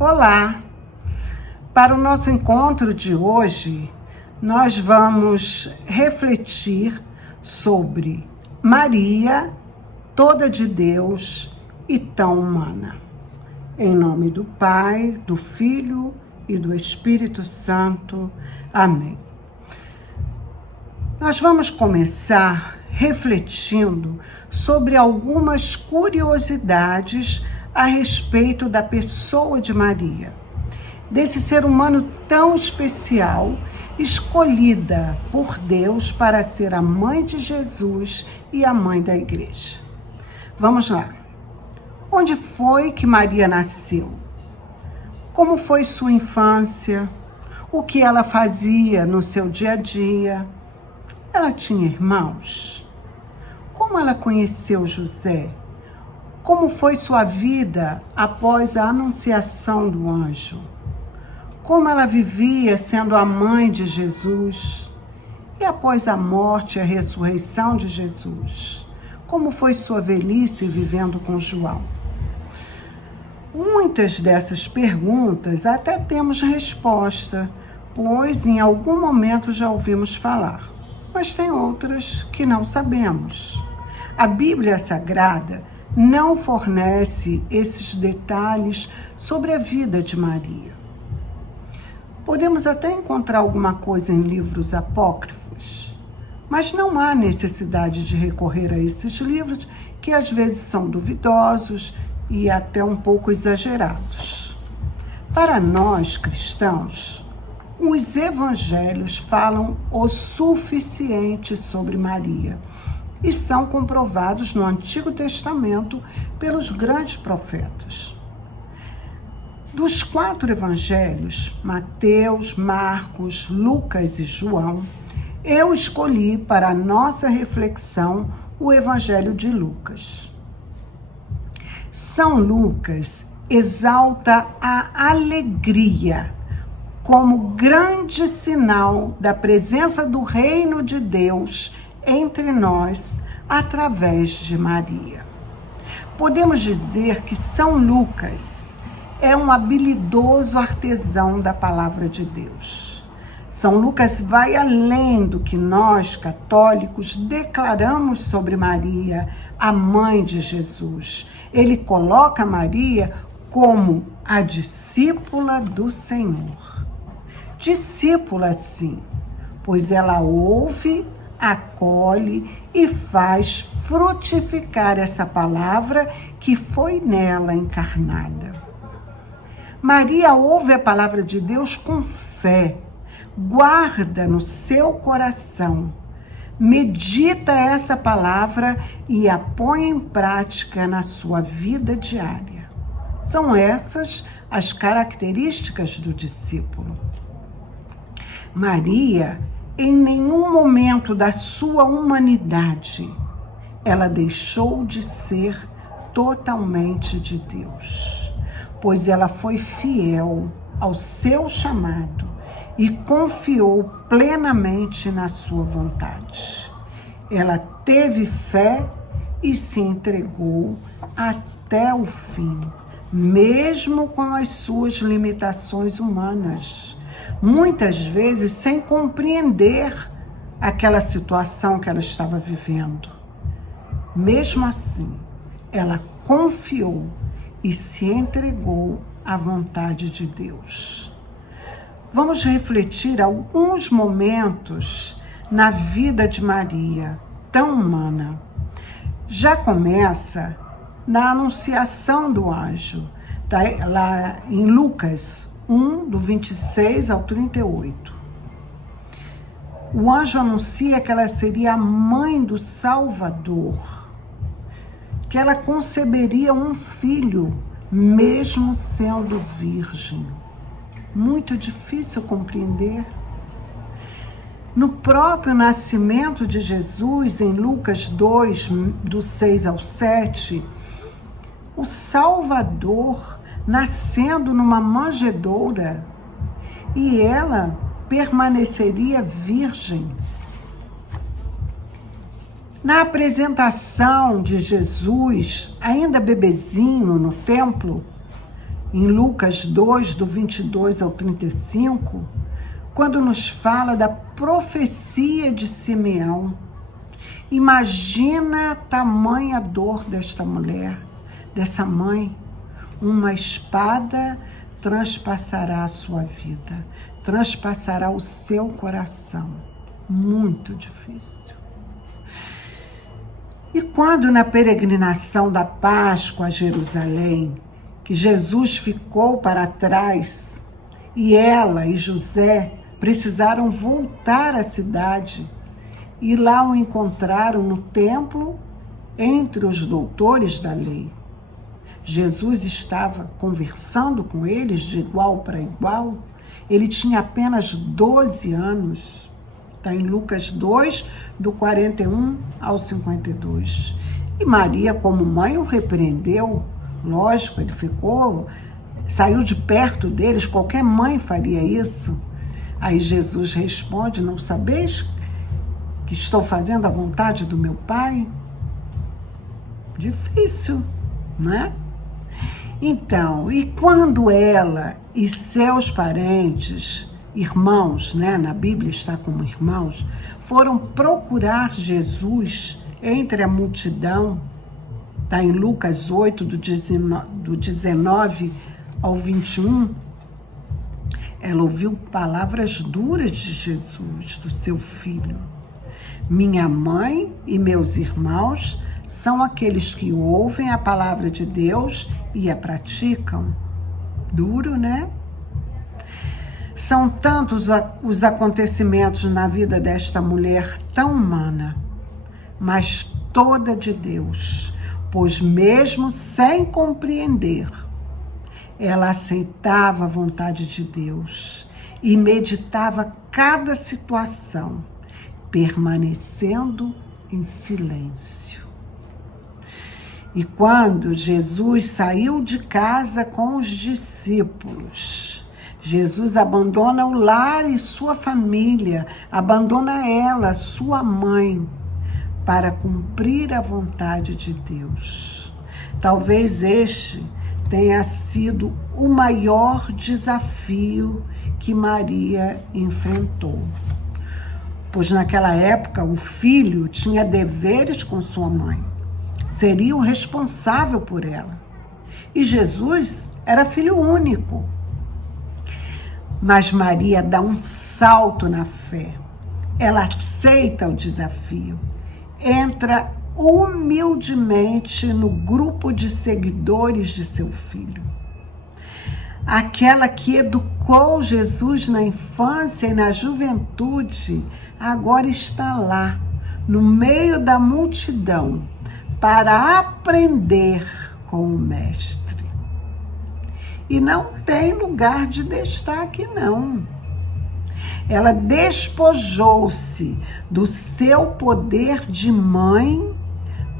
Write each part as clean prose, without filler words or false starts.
Olá! Para o nosso encontro de hoje, nós vamos refletir sobre Maria, toda de Deus e tão humana. Em nome do Pai, do Filho e do Espírito Santo. Amém. Nós vamos começar refletindo sobre algumas curiosidades a respeito da pessoa de Maria, desse ser humano tão especial, escolhida por Deus para ser a mãe de Jesus e a mãe da igreja. Vamos lá. Onde foi que Maria nasceu? Como foi sua infância? O que ela fazia no seu dia a dia? Ela tinha irmãos? Como ela conheceu José? Como foi sua vida após a anunciação do anjo? Como ela vivia sendo a mãe de Jesus? E após a morte e a ressurreição de Jesus? Como foi sua velhice vivendo com João? Muitas dessas perguntas até temos resposta, pois em algum momento já ouvimos falar. Mas tem outras que não sabemos. A Bíblia Sagrada não fornece esses detalhes sobre a vida de Maria. Podemos até encontrar alguma coisa em livros apócrifos, mas não há necessidade de recorrer a esses livros que às vezes são duvidosos e até um pouco exagerados. Para nós cristãos, os evangelhos falam o suficiente sobre Maria e são comprovados no Antigo Testamento pelos grandes profetas. Dos 4 evangelhos, Mateus, Marcos, Lucas e João, eu escolhi para a nossa reflexão o Evangelho de Lucas. São Lucas exalta a alegria como grande sinal da presença do reino de Deus entre nós, através de Maria. Podemos dizer que São Lucas é um habilidoso artesão da palavra de Deus. São Lucas vai além do que nós, católicos, declaramos sobre Maria, a mãe de Jesus. Ele coloca Maria como a discípula do Senhor. Discípula, sim, pois ela ouve, acolhe e faz frutificar essa palavra que foi nela encarnada. Maria ouve a palavra de Deus com fé, guarda no seu coração, medita essa palavra e a põe em prática na sua vida diária. São essas as características do discípulo. Maria, em nenhum momento da sua humanidade, ela deixou de ser totalmente de Deus, pois ela foi fiel ao seu chamado e confiou plenamente na sua vontade. Ela teve fé e se entregou até o fim, mesmo com as suas limitações humanas, muitas vezes sem compreender aquela situação que ela estava vivendo. Mesmo assim, ela confiou e se entregou à vontade de Deus. Vamos refletir alguns momentos na vida de Maria, tão humana. Já começa na anunciação do anjo, lá em Lucas 1, do 26 ao 38. O anjo anuncia que ela seria a mãe do Salvador, que ela conceberia um filho, mesmo sendo virgem. Muito difícil compreender. No próprio nascimento de Jesus, em Lucas 2, do 6 ao 7, o Salvador nascendo numa manjedoura, e ela permaneceria virgem. Na apresentação de Jesus, ainda bebezinho no templo, em Lucas 2, do 22 ao 35, quando nos fala da profecia de Simeão. Imagina a tamanha dor desta mulher, dessa mãe. Uma espada transpassará a sua vida, transpassará o seu coração. Muito difícil. E quando na peregrinação da Páscoa a Jerusalém, que Jesus ficou para trás e ela e José precisaram voltar à cidade e lá o encontraram no templo entre os doutores da lei. Jesus estava conversando com eles de igual para igual. Ele tinha apenas 12 anos. Está em Lucas 2, do 41 ao 52. E Maria, como mãe, o repreendeu. Lógico, ele saiu de perto deles, qualquer mãe faria isso. Aí Jesus responde: não sabeis que estou fazendo a vontade do meu Pai? Difícil, não é? Então, e quando ela e seus parentes, irmãos, né, na Bíblia está como irmãos, foram procurar Jesus entre a multidão, está em Lucas 8, do 19 ao 21, ela ouviu palavras duras de Jesus, do seu filho. Minha mãe e meus irmãos são aqueles que ouvem a palavra de Deus e a praticam. Duro, né? São tantos os acontecimentos na vida desta mulher tão humana, mas toda de Deus, pois mesmo sem compreender, ela aceitava a vontade de Deus e meditava cada situação, permanecendo em silêncio. E quando Jesus saiu de casa com os discípulos, Jesus abandona o lar e sua família, abandona ela, sua mãe, para cumprir a vontade de Deus. Talvez este tenha sido o maior desafio que Maria enfrentou. Pois naquela época o filho tinha deveres com sua mãe, seria o responsável por ela. E Jesus era filho único. Mas Maria dá um salto na fé. Ela aceita o desafio, entra humildemente no grupo de seguidores de seu filho. Aquela que educou Jesus na infância e na juventude, agora está lá, no meio da multidão, para aprender com o Mestre. E não tem lugar de destaque, não. Ela despojou-se do seu poder de mãe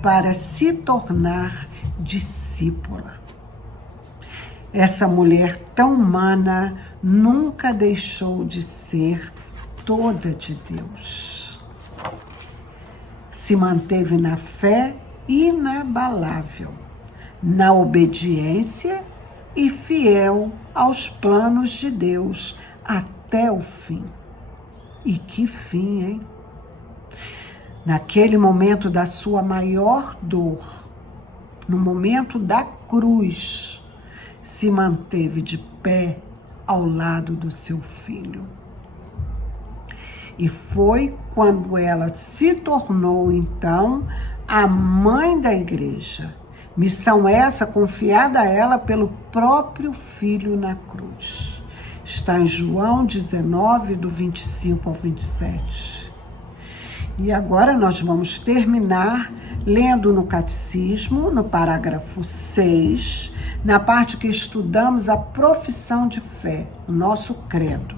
para se tornar discípula. Essa mulher tão humana nunca deixou de ser toda de Deus. Se manteve na fé inabalável, na obediência e fiel aos planos de Deus até o fim. E que fim, hein? Naquele momento da sua maior dor, no momento da cruz, se manteve de pé ao lado do seu filho. E foi quando ela se tornou, então, a mãe da igreja. Missão essa confiada a ela pelo próprio Filho na cruz. Está em João 19, do 25 ao 27. E agora nós vamos terminar lendo no Catecismo, no parágrafo 6, na parte que estudamos a profissão de fé, o nosso credo,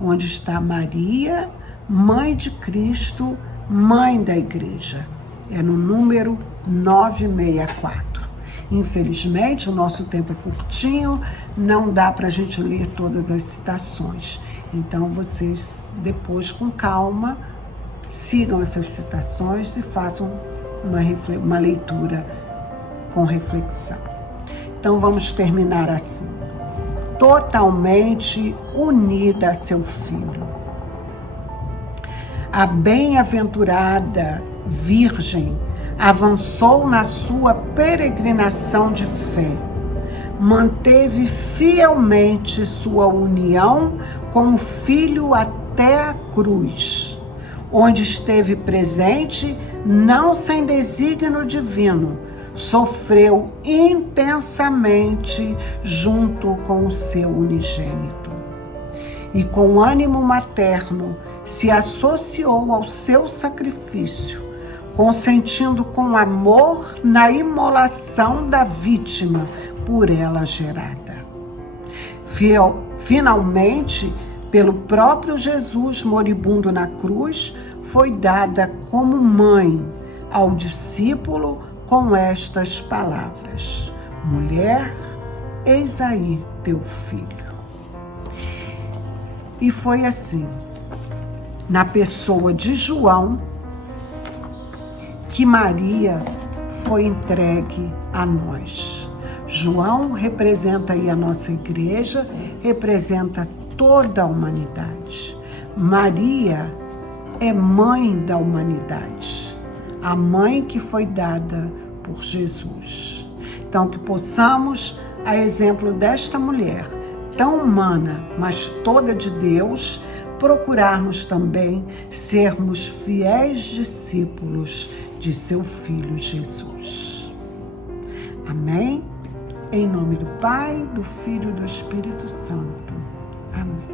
onde está Maria, Mãe de Cristo, Mãe da Igreja. É no número 964. Infelizmente, o nosso tempo é curtinho, não dá para a gente ler todas as citações. Então, vocês, depois, com calma, sigam essas citações e façam uma leitura com reflexão. Então vamos terminar assim: totalmente unida a seu Filho. A bem-aventurada Virgem avançou na sua peregrinação de fé, manteve fielmente sua união com o Filho até a cruz, onde esteve presente, não sem desígnio divino, sofreu intensamente junto com o seu unigênito. E com ânimo materno se associou ao seu sacrifício, consentindo com amor na imolação da vítima por ela gerada. Finalmente, pelo próprio Jesus moribundo na cruz, foi dada como mãe ao discípulo com estas palavras: mulher, eis aí teu filho. E foi assim, na pessoa de João, que Maria foi entregue a nós. João representa aí a nossa igreja, representa toda a humanidade. Maria é mãe da humanidade, a mãe que foi dada por Jesus. Então, que possamos, a exemplo desta mulher, tão humana, mas toda de Deus, procurarmos também sermos fiéis discípulos de seu Filho Jesus. Amém? Em nome do Pai, do Filho e do Espírito Santo. Amém.